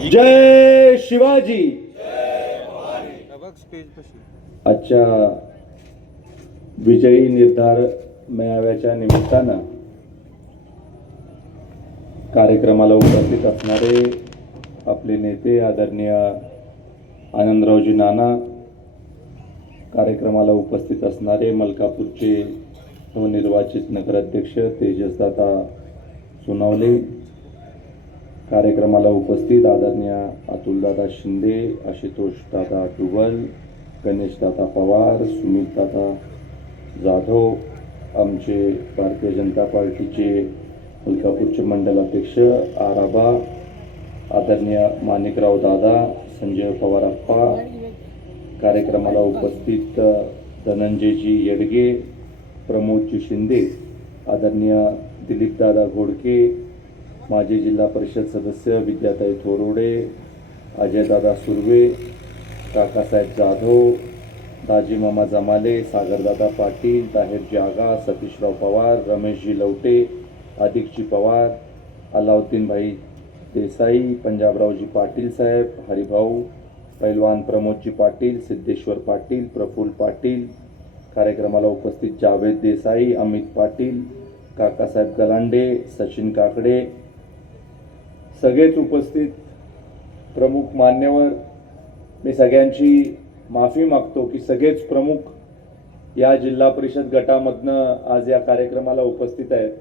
जय शिवाजी। आजच्या विजयी निर्धार मेळाव्याच्या निमित्तानं कार्यक्रमाला उपस्थित असणारे आपले नेते आदरणीय आनंदरावजी नाना, कार्यक्रमाला उपस्थित असणारे मलकापूरचे नवनिर्वाचित नगराध्यक्ष तेजसदादा सोनवणे, कार्यक्रमाला उपस्थित आदरणीय अतुलदादा शिंदे, आशुतोषदादा डुबल, गणेशदादा पवार, सुमितदादा जाधव, आमचे भारतीय जनता पार्टीचे मलकापूरचे मंडलाध्यक्ष आराबा, आदरणीय माणिकराव दादा, संजय पवारप्पा, कार्यक्रमाला उपस्थित धनंजयजी येडगे, प्रमोदजी शिंदे, आदरणीय दिलीपदादा घोडके, माजी जिल्हा परिषद सदस्य विद्याताई थोरोडे, अजयदादा सुर्वे, काकासाहेब जाधव, दाजी मामा जमाले, सागरदादा पाटील, ताहेरजी आगा, सतीशराव पवार, रमेशजी लवटे, आदिकजी पवार, अलाउद्दीन भाई देसाई, पंजाबरावजी पाटील साहेब, हरिभाऊ, पैलवान प्रमोदजी पाटील, सिद्धेश्वर पाटील, प्रफुल्ल पाटील, कार्यक्रमाला उपस्थित जावेद देसाई, अमित पाटील, काकासाहेब गलांडे, सचिन काकडे, सगळेच उपस्थित प्रमुख मान्यवर, मी सगळ्यांची माफी मागतो की सगळेच प्रमुख या जिल्हा परिषद गटामधनं आज या कार्यक्रमाला उपस्थित आहेत.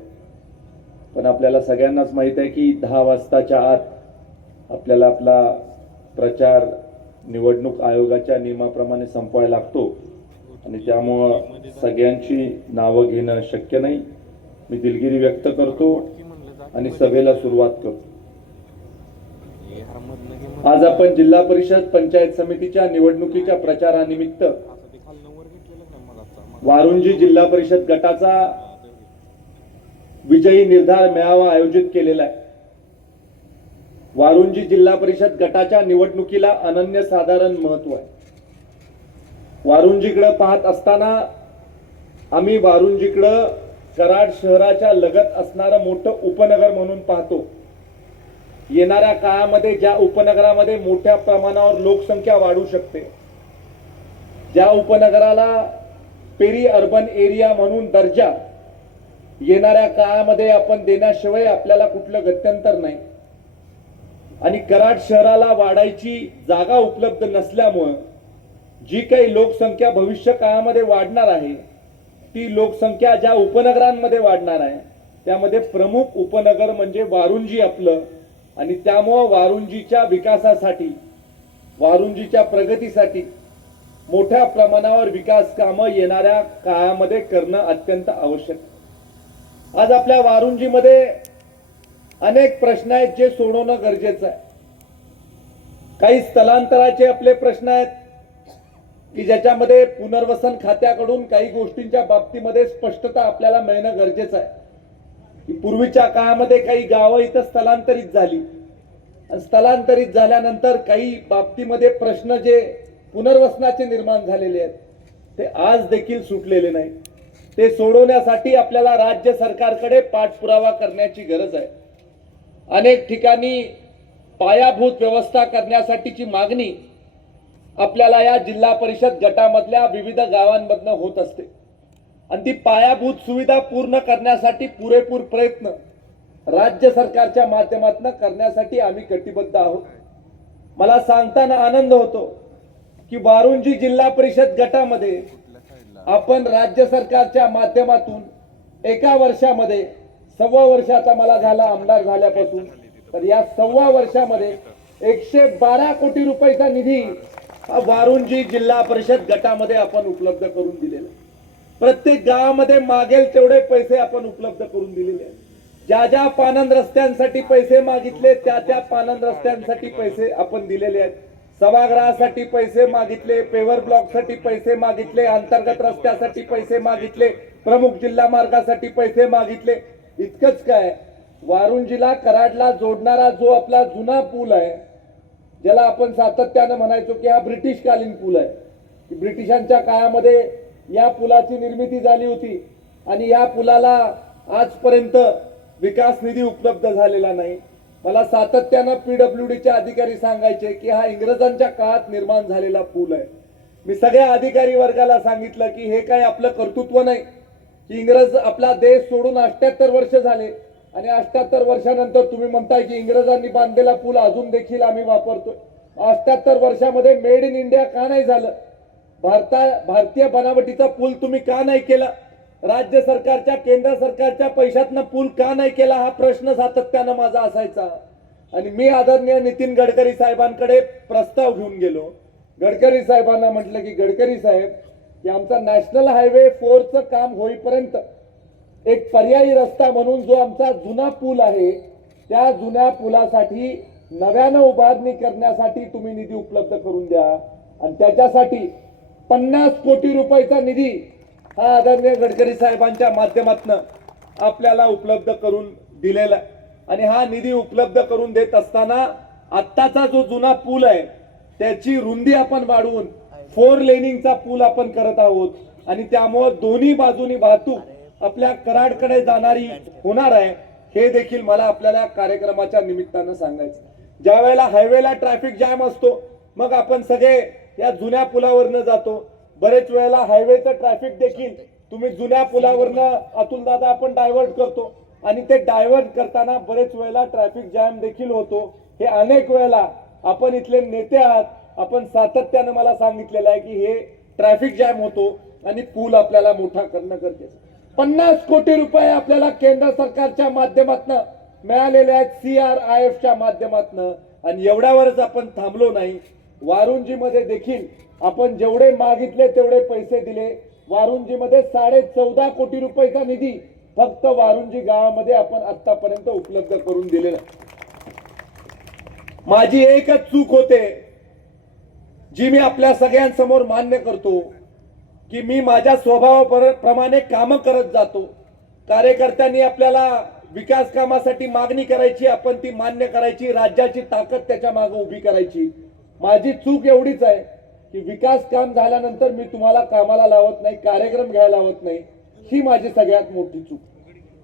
पण आपल्याला सगळ्यांनाच माहीत आहे की 10 वाजताच्या आत आपल्याला आपला प्रचार निवडणूक आयोगाच्या नियमाप्रमाणे संपवायला लागतो आणि त्यामुळं सगळ्यांची नावं घेणं शक्य नाही. मी दिलगिरी व्यक्त करतो आणि सभेला सुरुवात करतो. आज आपण जिल्हा परिषद पंचायत समितीच्या निवडणुकीच्या प्रचारानिमित्त वारुंजी जिल्हा परिषद गटाचा विजयी निर्धार मेळावा आयोजित केलेला आहे. वारुंजी जिल्हा परिषद गटाच्या निवडणुकीला अनन्यसाधारण महत्व आहे. वारुंजीकडे पाहत असताना आम्ही वारुंजीकडे कराड शहराच्या लगत असणारं मोठं उपनगर म्हणून पाहतो. येणाऱ्या काळामध्ये ज्या उपनगरामध्ये मोठ्या प्रमाणावर लोकसंख्या वाढू शकते, ज्या उपनगराला पेरी अर्बन एरिया म्हणून दर्जा येणाऱ्या काळामध्ये आपण देण्याशिवाय आपल्याला कुठलं गत्यंतर नाही. आणि कराड शहराला वाढायची जागा उपलब्ध नसल्यामुळे जी काही लोकसंख्या भविष्य काळामध्ये वाढणार आहे ती लोकसंख्या ज्या उपनगरांमध्ये वाढणार आहे त्यामध्ये प्रमुख उपनगर म्हणजे वारुंजी आपलं. आणि त्यामुळे वारुंजीच्या विकासासाठी, वारुंजीच्या प्रगतीसाठी मोठ्या प्रमाणावर विकास कामं येणाऱ्या काळामध्ये करणं अत्यंत आवश्यक. आज आपल्या वारुंजीमध्ये अनेक प्रश्न आहेत जे सोडवणं गरजेचं आहे. काही स्थलांतराचे आपले प्रश्न आहेत की ज्याच्यामध्ये पुनर्वसन खात्याकडून काही गोष्टींच्या बाबतीमध्ये स्पष्टता आपल्याला मिळणं गरजेचं आहे. पूर्वीच्या काळामध्ये काही गावं इथं स्थलांतरित झाली. स्थलांतरित झाल्यानंतर काही बाबतीमध्ये प्रश्न जे पुनर्वसनाचे निर्माण झालेले आहेत ते आज देखील सुटलेले नाही. ते सोडवण्यासाठी आपल्याला राज्य सरकारकडे पाठपुरावा करण्याची गरज आहे. अनेक ठिकाणी पायाभूत व्यवस्था करण्यासाठीची मागणी आपल्याला या जिल्हा परिषद गटामधल्या विविध गावांमधनं होत असते आणि ती पायाभूत सुविधा पूर्ण करण्यासाठी पुरेपूर प्रयत्न राज्य सरकारच्या माध्यमातून करण्यासाठी आम्ही कटिबद्ध आहोत. मला सांगताना आनंद होतो की वारुंजी जिल्हा परिषद गटामध्ये आपण राज्य सरकारच्या माध्यमातून एका वर्षामध्ये, 1.25 वर्ष आता मला झाला आमदार झाल्यापासून, तर या 1.25 वर्षामध्ये 112 कोटी रुपयाचा निधी वारुंजी जिल्हा परिषद गटामध्ये आपण उपलब्ध करून दिलेला. प्रत्येक गावामध्ये मागेल तेवढे पैसे आपण उपलब्ध करून दिलेले आहेत. ज्या ज्या पानंद रस्त्यांसाठी पैसे मागितले त्या त्या पानंद रस्त्यांसाठी पैसे आपण दिलेले आहेत. सभागृहासाठी पैसे मागितले, पेवर ब्लॉकसाठी पैसे मागितले, अंतर्गत रस्त्यासाठी पैसे मागितले, प्रमुख जिल्हा मार्गासाठी पैसे मागितले. इतकंच काय, वारुंजीला कराडला जोडणारा जो आपला जुना पूल आहे, ज्याला आपण सातत्यानं म्हणायचो की हा ब्रिटिश कालीन पूल आहे, की ब्रिटिशांच्या काळामध्ये या पुलाची निर्मिती झाली होती आणि या पुलाला आजपर्यंत विकास निधी उपलब्ध झालेला नाही. मला सातत्यानं पीडब्ल्यूडीचे अधिकारी सांगायचे की हा इंग्रजांच्या काळात निर्माण झालेला पूल आहे. मी सगळ्या अधिकारी वर्गाला सांगितलं की हे काय आपलं कर्तृत्व नाही, की इंग्रज आपला देश सोडून 78 वर्ष झाले आणि 78 वर्षानंतर तुम्ही म्हणताय की इंग्रजांनी बांधलेला पूल अजून देखील आम्ही वापरतोय. 78 वर्षामध्ये मेड इन इंडिया का नाही झालं? भारतीय बनावटीचा पूल तुम्ही का नाही केला? राज्य सरकारच्या केंद्र सरकारच्या पैशातनं पूल का नाही केला? हा प्रश्न सातत्यानं माझा असायचा. आणि मी आदरणीय नितीन गडकरी साहेबांकडे प्रस्ताव घेऊन गेलो. गडकरी साहेबांना म्हटलं की गडकरी साहेब, की आमचा नॅशनल हायवे 4चं काम होईपर्यंत एक पर्यायी रस्ता म्हणून जो आमचा जुना पूल आहे त्या जुन्या पुलासाठी नव्यानं उभारणी करण्यासाठी तुम्ही निधी उपलब्ध करून द्या. आणि त्याच्यासाठी 50 कोटी रुपयाचा निधी हा आदरणीय गडकरी साहेबांच्या माध्यमातून आपल्याला उपलब्ध करून दिलेला. आणि हा निधी उपलब्ध करून देत असताना आत्ताचा जो जुना पूल आहे त्याची रुंदी आपण वाढवून 4 लेनिंगचा पूल आपण करत आहोत. आणि त्यामुळे दोन्ही बाजूनी वाहतूक आपल्या कराडकडे जाणारी होणार आहे. हे देखील मला आपल्याला कार्यक्रमाच्या निमित्तानं सांगायचं. ज्या वेळेला हायवेला ट्रॅफिक जॅम असतो मग आपण सगळे या जुन्या पुलावरनं जातो. बरेच वेळेला हायवेचं ट्रॅफिक देखील तुम्ही जुन्या पुलावरनं अतुल दादा आपण डायव्हर्ट करतो आणि ते डायव्हर्ट करताना बरेच वेळेला ट्रॅफिक जॅम देखील होतो. हे अनेक वेळेला आपण इथले नेते आहात, आपण सातत्यानं मला सांगितलेलं आहे की हे ट्रॅफिक जॅम होतो आणि पूल आपल्याला मोठा करणं गरजेचं. 50 कोटी रुपये आपल्याला केंद्र सरकारच्या माध्यमातून मिळालेले आहेत, CRIFच्या माध्यमातून. आणि एवढ्यावरच आपण थांबलो नाही. वारुंजीमध्ये देखील आपण जेवढे मागितले तेवढे पैसे दिले. वारुंजीमध्ये 14.5 कोटी रुपयाचा निधी फक्त वारुंजी गावामध्ये आपण आतापर्यंत उपलब्ध करून दिलेला. माझी एकच चूक होते जी मी आपल्या सगळ्यांसमोर मान्य करतो की मी माझ्या स्वभावाप्रमाणे काम करत जातो. कार्यकर्त्यांनी आपल्याला विकास कामासाठी मागणी करायची, आपण ती मान्य करायची, राज्याची ताकद त्याच्या मागे उभी करायची. माझी चूक एवढीच आहे की विकास काम झाल्यानंतर मी तुम्हाला कामाला लावत नाही, कार्यक्रम घ्यायला लावत नाही. ही माझी सगळ्यात मोठी चूक.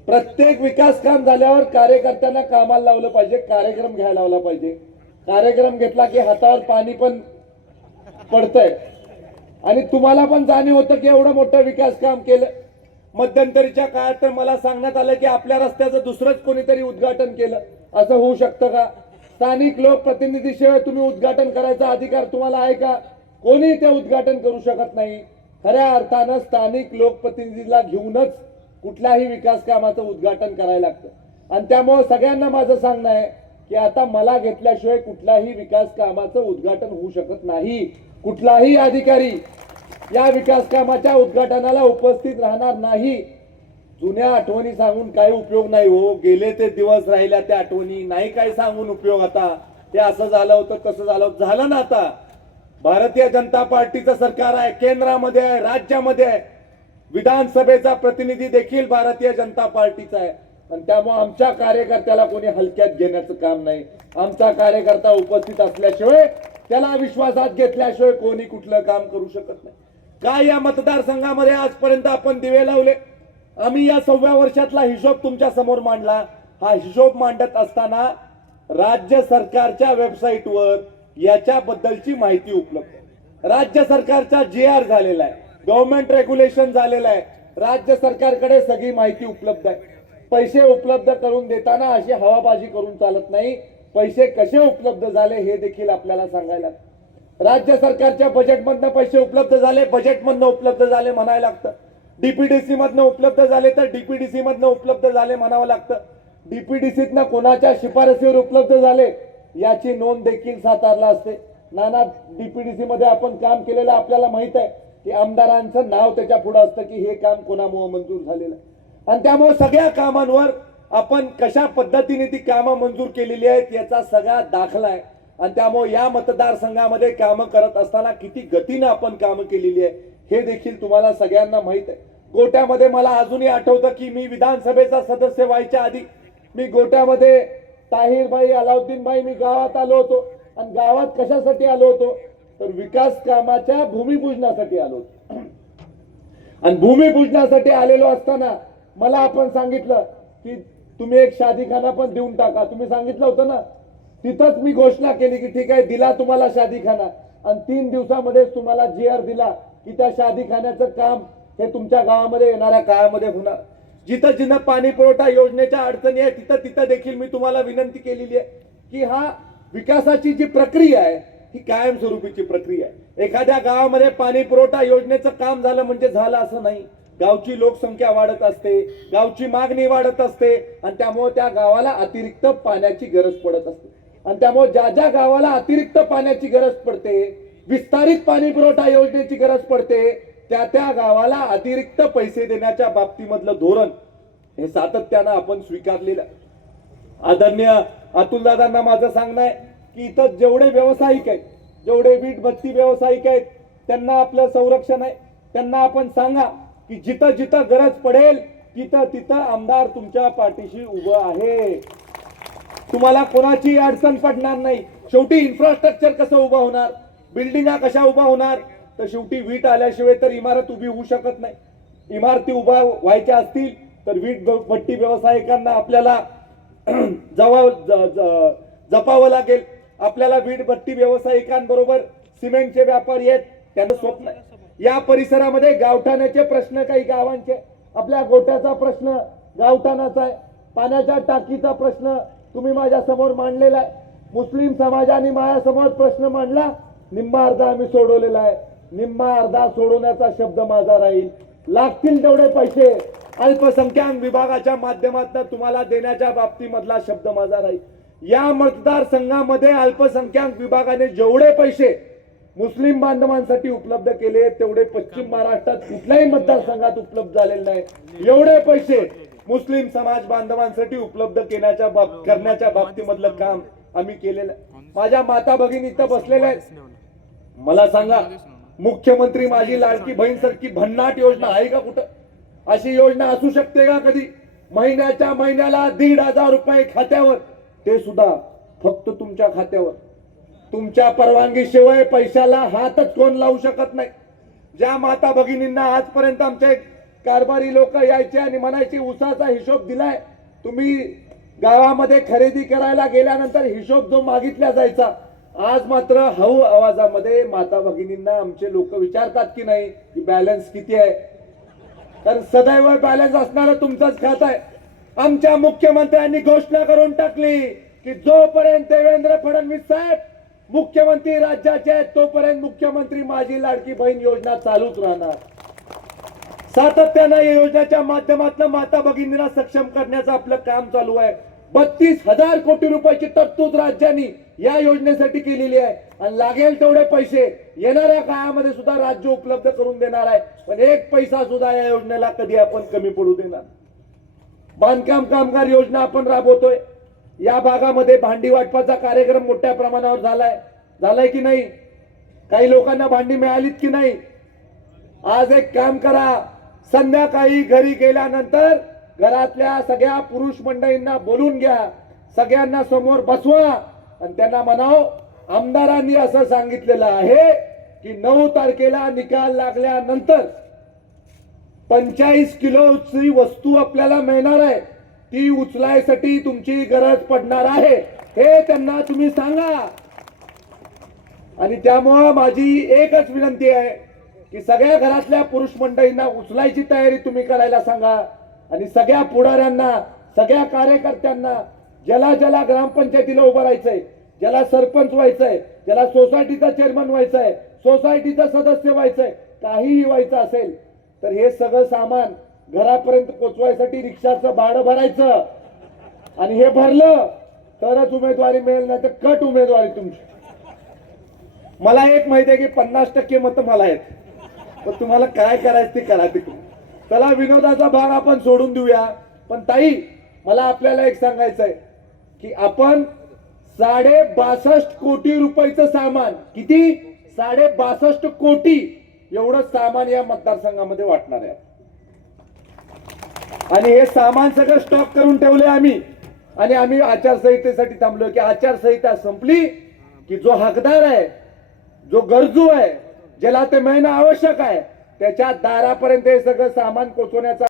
प्रत्येक विकास काम झाल्यावर कार्यकर्त्यांना कामाला लावलं पाहिजे, कार्यक्रम घ्यायला लावला पाहिजे. कार्यक्रम घेतला की हातावर पाणी पण पडतंय आणि तुम्हाला पण जाणीव होतं की एवढं मोठं विकास काम केलं. मध्यंतरीच्या काळात तर मला सांगण्यात आलं की आपल्या रस्त्याचं दुसरंच कोणीतरी उद्घाटन केलं. असं होऊ शकतं का? स्थानिक लोकप्रतिनिधीशिवाय तुम्ही उद्घाटन करायचा अधिकार तुम्हाला आहे का? कोणी ते उद्घाटन करू शकत नाही. खऱ्या अर्थानं स्थानिक लोकप्रतिनिधीला घेऊनच कुठल्याही विकास कामाचं उद्घाटन करायला लागतं. आणि त्यामुळे सगळ्यांना माझं सांगणं आहे की आता मला घेतल्याशिवाय कुठल्याही विकास कामाचं उद्घाटन होऊ शकत नाही. कुठलाही अधिकारी या विकास कामाच्या उद्घाटनाला उपस्थित राहणार नाही. जुन्या आठवणी सांगून काही उपयोग नाही हो. गेले ते दिवस राहिल्या त्या आठवणी, नाही काही सांगून उपयोग. आता ते असं झालं होतं, तसं झालं होतं, झालं ना. आता भारतीय जनता पार्टीचं सरकार आहे, केंद्रामध्ये आहे, राज्यामध्ये आहे. विधानसभेचा प्रतिनिधी देखील भारतीय जनता पार्टीचा आहे. आणि त्यामुळे आमच्या कार्यकर्त्याला कोणी हलक्यात घेण्याचं काम नाही. आमचा कार्यकर्ता उपस्थित असल्याशिवाय, त्याला विश्वासात घेतल्याशिवाय कोणी कुठलं काम करू शकत नाही. काय या मतदारसंघामध्ये आजपर्यंत आपण दिवे लावले? आम्ही या 6व्या वर्षातला हिशोब तुमच्या समोर मांडला. हा हिशोब मांडत असताना राज्य सरकारच्या वेबसाईटवर याच्याबद्दलची माहिती उपलब्ध आहे. राज्य सरकारचा GR झालेला आहे, गव्हर्नमेंट रेग्युलेशन झालेलं आहे. राज्य सरकारकडे सगळी माहिती उपलब्ध आहे. पैसे उपलब्ध करून देताना अशी हवाबाजी करून चालत नाही. पैसे कसे उपलब्ध झाले हे देखील आपल्याला सांगायला. राज्य सरकारच्या बजेटमधनं पैसे उपलब्ध झाले, बजेटमधनं उपलब्ध झाले म्हणायला लागतं. DPDC मधनं उपलब्ध झाले तर DPDC मधनं उपलब्ध झाले म्हणावं लागतं. DPDCतनं कोणाच्या शिफारसीवर उपलब्ध झाले याची नोंद देखील सातारला असते. नाना DPDC मध्ये आपण काम केलेलं आपल्याला माहित आहे की आमदारांचं नाव त्याच्या पुढे असतं की हे काम कोणामुळे मंजूर झालेलं आहे. आणि त्यामुळे सगळ्या कामांवर आपण कशा पद्धतीने ती कामं मंजूर केलेली आहेत याचा सगळा दाखला आहे. आणि त्यामुळे या मतदारसंघामध्ये कामं करत असताना किती गतीनं आपण कामं केलेली आहे हे देखील तुम्हाला सगळ्यांना माहित आहे. गोट्यामध्ये मला अजूनही आठवतं की मी विधानसभेचा सदस्य व्हायच्या आधी मी गोट्यामध्ये ताहिरबाई, अलाउद्दीनबाई, मी गावात आलो होतो. आणि गावात कशासाठी आलो होतो तर विकास कामाच्या भूमिपूजनासाठी आलो होतो. आणि भूमिपूजनासाठी आलेलो असताना मला आपण सांगितलं की तुम्ही एक शादीखाना पण देऊन टाका. तुम्ही सांगितलं होतं ना, तिथंच मी घोषणा केली की ठीक आहे, दिला तुम्हाला शादीखाना आणि 3 दिवसामध्येच तुम्हाला GR दिला की त्या शादीखान्याचं काम हे तुमच्या गावामध्ये येणाऱ्या काळामध्ये होणार. जिथं जिथं पाणी पुरवठा योजनेच्या अडचणी आहे तिथं तिथं देखील मी तुम्हाला विनंती केलेली आहे की हा विकासाची जी प्रक्रिया आहे ही कायमस्वरूपीची प्रक्रिया आहे. एखाद्या गावामध्ये पाणी पुरवठा योजनेचं काम झालं म्हणजे झालं असं नाही. गावची लोकसंख्या वाढत असते, गावची मागणी वाढत असते आणि त्यामुळे त्या गावाला अतिरिक्त पाण्याची गरज पडत असते. आणि त्यामुळे ज्या ज्या गावाला अतिरिक्त पाण्याची गरज पडते, विस्तारित पाणी पुरवठा योजनेची गरज पडते, त्या त्या गावाला अतिरिक्त पैसे देण्याच्या बाबतीमधलं धोरण हे सातत्यानं आपण स्वीकारलेलं. आदरणीय अतुलदादांना माझं सांगणं आहे की इथं जेवढे व्यावसायिक आहेत, जेवढे वीट भट्टी व्यावसायिक आहेत, त्यांना आपलं संरक्षण आहे. त्यांना आपण सांगा की जिथं जिथं गरज पडेल तिथं तिथं आमदार तुमच्या पाठीशी उभं आहे. तुम्हाला कोणाची अडचण पडणार नाही. शेवटी इन्फ्रास्ट्रक्चर कसं उभं होणार, बिल्डिंगा कशा उभा होणार, तर शेवटी वीट आल्याशिवाय तर इमारत उभी होऊ शकत नाही. इमारती उभा व्हायच्या असतील तर वीट भट्टी व्यावसायिकांना आपल्याला जपावं लागेल. आपल्याला वीट भट्टी व्यावसायिकांबरोबर सिमेंटचे व्यापारी आहेत, त्यांना स्वप्न आहे. या परिसरामध्ये गावठाणाचे प्रश्न, काही गावांचे, आपल्या गोट्याचा प्रश्न गावठाणाचा आहे, पाण्याच्या टाकीचा प्रश्न तुम्ही माझ्या समोर मांडलेला आहे. मुस्लिम समाजाने माझ्यासमोर प्रश्न मांडला, निम्मा अर्धा आम्ही सोडवलेला आहे. निम्मा अर्धा सोडवण्याचा शब्द माझा राहील. लागतील तेवढे पैसे अल्पसंख्याक विभागाच्या माध्यमातून तुम्हाला देण्याच्या बाबतीमधला शब्द माझा राहील. या मतदारसंघामध्ये अल्पसंख्याक विभागाने जेवढे पैसे मुस्लिम बांधवांसाठी उपलब्ध केले तेवढे पश्चिम महाराष्ट्रात कुठल्याही मतदारसंघात उपलब्ध झालेले नाही. एवढे पैसे मुस्लिम समाज बांधवांसाठी उपलब्ध करण्याच्या बाबतीमधलं काम आम्ही केलेलं. माझ्या माता भगिनी इथं बसलेल्या आहेत. मला सांगा, मुख्यमंत्री माझी लाडकी बहीण सारखी भन्नाट योजना आहे का कुठं? अशी योजना असू शकते का कधी? महिन्याच्या महिन्याला 1,500 रुपये खात्यावर, ते सुद्धा फक्त तुमच्या खात्यावर. तुमच्या परवानगीशिवाय पैशाला हातच कोण लावू शकत नाही. ज्या माता भगिनींना आजपर्यंत आमचे कारभारी लोक यायचे आणि म्हणायचे उसाचा हिशोब दिलाय, तुम्ही गावामध्ये खरेदी करायला गेल्यानंतर हिशोब जो मागितला जायचा, आज मात्र हळू आवाजामध्ये माता भगिनींना आमचे लोक विचारतात की नाही की बॅलन्स किती आहे. तर सदैव बॅलन्स असणारं तुमचंच खातं आहे. आमच्या मुख्यमंत्र्यांनी घोषणा करून टाकली की जोपर्यंत देवेंद्र फडणवीस साहेब मुख्यमंत्री राज्याचे आहेत तोपर्यंत मुख्यमंत्री माझी लाडकी बहीण योजना चालूच राहणार. सातत्यानं या योजनेच्या माध्यमातून माता भगिनींना सक्षम करण्याचं आपलं काम चालू आहे. 32,000 कोटी रुपयाची तरतूद राज्यांनी या योजनेसाठी केलेली आहे आणि लागेल तेवढे पैसे येणाऱ्या काळामध्ये सुद्धा राज्य उपलब्ध करून देणार आहे. पण एक पैसा सुद्धा या योजनेला कधी आपण कमी पडू देणार. बांधकाम कामगार योजना आपण राबवतोय. या भागामध्ये भांडी वाटपाचा कार्यक्रम मोठ्या प्रमाणावर झालाय की नाही? काही लोकांना भांडी मिळालीत की नाही? आज एक काम करा, संध्याकाळी घरी गेल्यानंतर घरातल्या सगळ्या पुरुष मंडळींना बोलून घ्या, सगळ्यांना समोर बसवा आणि त्यांना म्हणाव, आमदारांनी असं सांगितलेलं आहे की 9 तारखेला निकाल लागल्यानंतर 45 किलोची वस्तू आपल्याला मिळणार आहे, ती उचलायसाठी तुमची गरज पडणार आहे, हे त्यांना तुम्ही सांगा. आणि त्यामुळं माझी एकच विनंती आहे की सगळ्या घरातल्या पुरुष मंडळींना उचलायची तयारी तुम्ही करायला सांगा आणि सगळ्या पुढाऱ्यांना, सगळ्या कार्यकर्त्यांना, ज्याला ग्रामपंचायतीला उभं राहायचंय, ज्याला सरपंच व्हायचंय, ज्याला सोसायटीचा चेअरमन व्हायचंय, सोसायटीचा सदस्य व्हायचंय, काहीही व्हायचं असेल तर हे सगळं सामान घरापर्यंत पोचवायसाठी रिक्षाचं भाडं भरायचं आणि हे भरलं तरच उमेदवारी मिळेल, नाही तर कट उमेदवारी तुमची. मला एक माहिती आहे की 50% मतं मला आहेत, पण तुम्हाला काय करायचं ते करा तिकडे. चला, विनोदाचा भाग आपण सोडून देऊया. पण ताई, मला आपल्याला एक सांगायचं आहे की आपण 62.5 कोटी रुपयाचं सामान, किती? 62.5 कोटी एवढं सामान या मतदारसंघामध्ये वाटणार आहे. आणि हे सामान सगळं स्टॉक करून ठेवले आम्ही. आणि आम्ही आचारसंहितेसाठी थांबलोय की आचारसंहिता संपली की जो हकदार आहे, जो गरजू आहे, ज्याला ते मिळणं आवश्यक आहे, त्याच्या दारापर्यंत हे सगळं सामान पोहोचवण्याचा